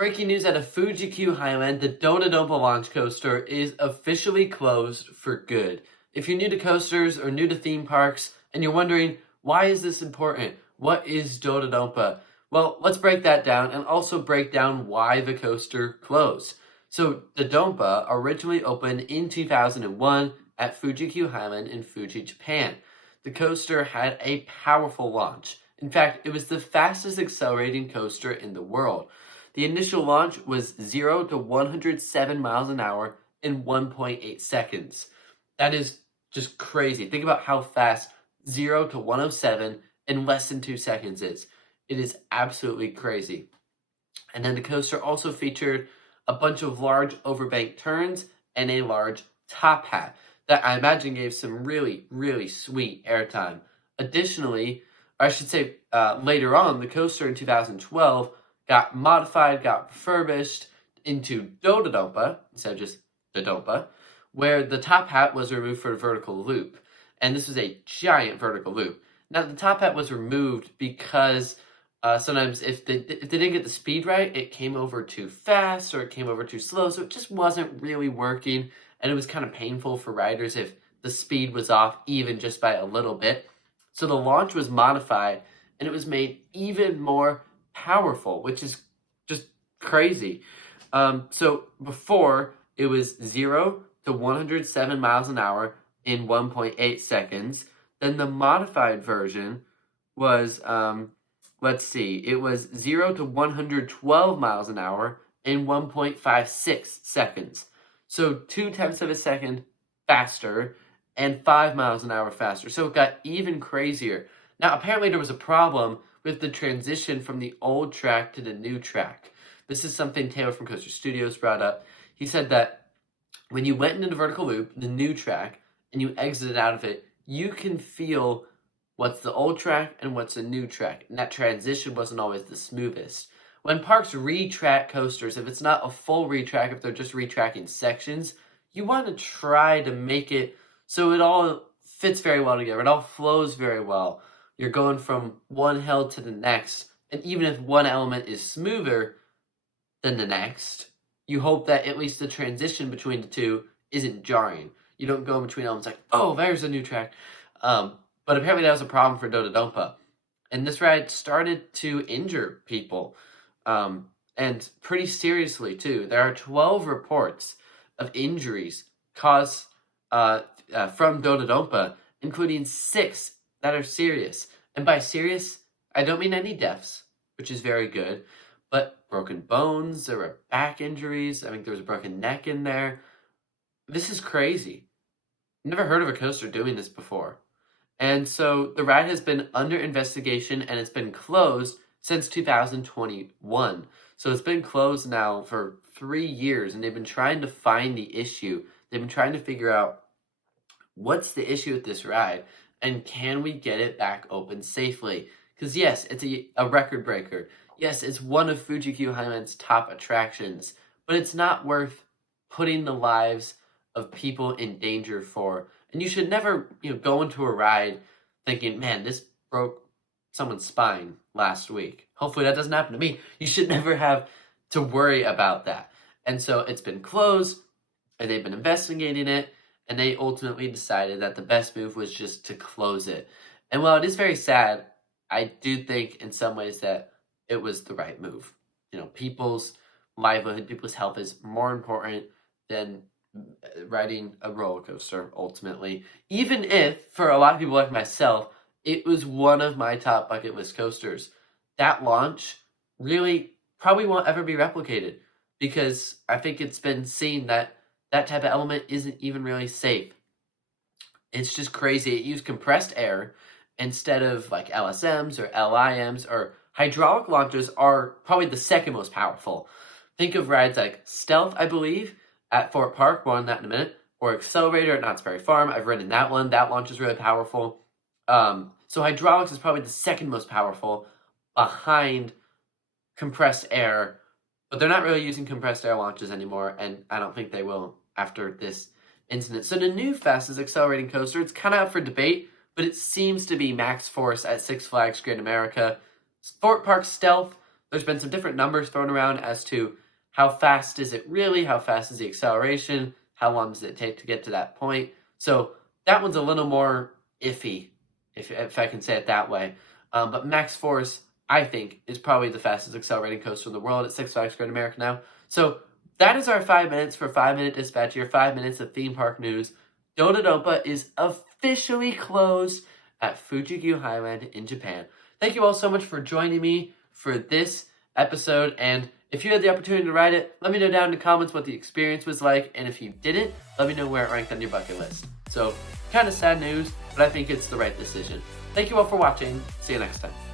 Breaking news out of Fuji Q Highland, the Do-Dodonpa launch coaster is officially closed for good. If you're new to coasters or new to theme parks and you're wondering, why is this important? What is Do-Dodonpa? Well, let's break that down and also break down why the coaster closed. So, Do-Dodonpa originally opened in 2001 at Fuji Q Highland in Fuji, Japan. The coaster had a powerful launch. In fact, it was the fastest accelerating coaster in the world. The initial launch was 0 to 107 miles an hour in 1.8 seconds. That is just crazy. Think about how fast 0 to 107 in less than 2 seconds is. It is absolutely crazy. And then the coaster also featured a bunch of large overbank turns and a large top hat that I imagine gave some really, really sweet airtime. Additionally, or I should say later on, the coaster in 2012 got modified, got refurbished into Do-Dodonpa, instead of just Dodonpa, where the top hat was removed for a vertical loop. And this was a giant vertical loop. Now, the top hat was removed because sometimes if they didn't get the speed right, it came over too fast or it came over too slow, so it just wasn't really working, and it was kind of painful for riders if the speed was off even just by a little bit. So the launch was modified, and it was made even more powerful, which is just crazy. So before, it was 0 to 107 miles an hour in 1.8 seconds. Then the modified version was, it was 0 to 112 miles an hour in 1.56 seconds. So 0.2 of a second faster and 5 miles an hour faster. So it got even crazier. Now, apparently there was a problem with the transition from the old track to the new track. This is something Taylor from Coaster Studios brought up. He said that when you went into the vertical loop, the new track, and you exited out of it, you can feel what's the old track and what's the new track. And that transition wasn't always the smoothest. When parks retrack coasters, if it's not a full retrack, if they're just retracking sections, you want to try to make it so it all fits very well together. It all flows very well. You're going from one hill to the next, and even if one element is smoother than the next, you hope that at least the transition between the two isn't jarring. You don't go in between elements like, oh, there's a new track. But apparently that was a problem for Do-Dodonpa. And this ride started to injure people, and pretty seriously too. There are 12 reports of injuries caused from Do-Dodonpa, including 6 that are serious. And by serious, I don't mean any deaths, which is very good, but broken bones, there were back injuries, I think there was a broken neck in there. This is crazy. Never heard of a coaster doing this before. And so the ride has been under investigation and it's been closed since 2021. So it's been closed now for 3 years, and they've been trying to find the issue. They've been trying to figure out what's the issue with this ride, and can we get it back open safely? Because yes, it's a record breaker. Yes, it's one of Fuji Q Highland's top attractions, but it's not worth putting the lives of people in danger for. And you should never, go into a ride thinking, man, this broke someone's spine last week. Hopefully that doesn't happen to me. You should never have to worry about that. And so it's been closed, and they've been investigating it, and they ultimately decided that the best move was just to close it. And while it is very sad, I do think in some ways that it was the right move. People's livelihood, people's health is more important than riding a roller coaster, ultimately. Even if, for a lot of people like myself, it was one of my top bucket list coasters. That launch really probably won't ever be replicated, because I think it's been seen that that type of element isn't even really safe. It's just crazy. It used compressed air instead of like LSMs or LIMs, or hydraulic launches are probably the second most powerful. Think of rides like Stealth, I believe, at Fort Park, more on that in a minute, or Accelerator at Knott's Berry Farm. I've ridden that one. That launch is really powerful. So hydraulics is probably the second most powerful behind compressed air, but they're not really using compressed air launches anymore, and I don't think they will after this incident. So the new fastest accelerating coaster, it's kind of up for debate, but it seems to be Max Force at Six Flags Great America. Fort Park Stealth There's been some different numbers thrown around as to how fast is it really, how fast is the acceleration, how long does it take to get to that point. So that one's a little more iffy, if I can say it that way. But Max Force, I think, is probably the fastest accelerating coaster in the world at Six Flags Great America now. So that is our 5 minutes for 5 Minute Dispatch, your 5 minutes of theme park news. Do-Dodonpa is officially closed at Fuji Q Highland in Japan. Thank you all so much for joining me for this episode, and if you had the opportunity to ride it, let me know down in the comments what the experience was like, and if you didn't, let me know where it ranked on your bucket list. So, kind of sad news, but I think it's the right decision. Thank you all for watching. See you next time.